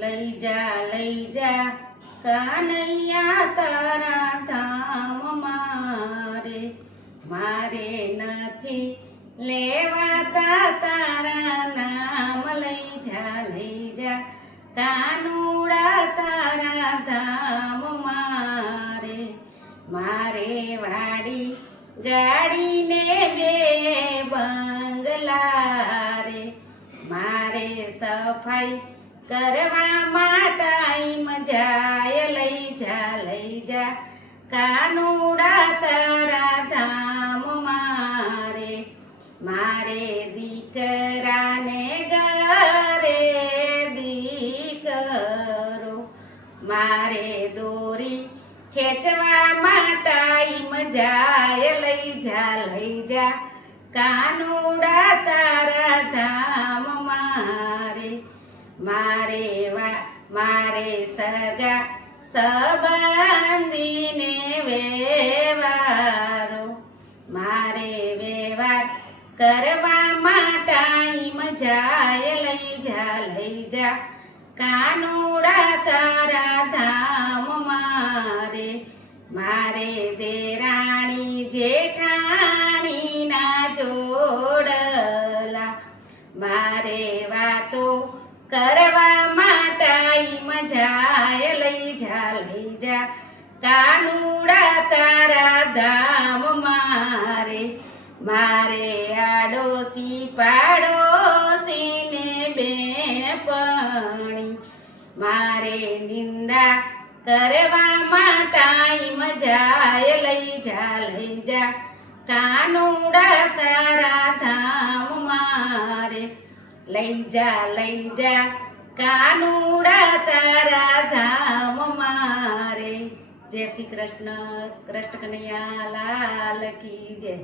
લઈ જા કાનૈયા તારા ધામ મારે, મારે નથી લેવાતા તારા નામ, લઈ જા કાનુડા તારા ધામ મારે, મારે વાડી ગાડીને બે બંગલા રે, મારે સફાઈ કરવામાં ટાઈમ જાય, લઈ જા કાનુડા તારા ધામ મારે, મારે દીકરાને ઘરે દીકરો, મારે દોરી ખેંચવામાં ટાઈમ જાય, લઈ જા કાનુડા તારા ધામ મારે, મારે સગા સંબંધીને વેવારો, મારે વેવાર કરવામાં ટાઈમ જાય, લઈ જા કાનુડા તારા ધામ મારે, મારે દેરાણી જેઠાણીના જોડલા, મારે વાતો કરવામાં ટાઈમ જાય, લઈ જા કાનુડા તારા ધામ મારે, મારે આડોશી પાડોશીને બેનપણી, મારે નિંદા કરવામાં ટાઈમ જાય, લઈ જા કાનુડા તારા ધામ મારે, લઈ જા કાનુડા તારા ધામ મારે। જય શ્રી કૃષ્ણ, કૃષ્ણ કનૈયા લાલ કી જય।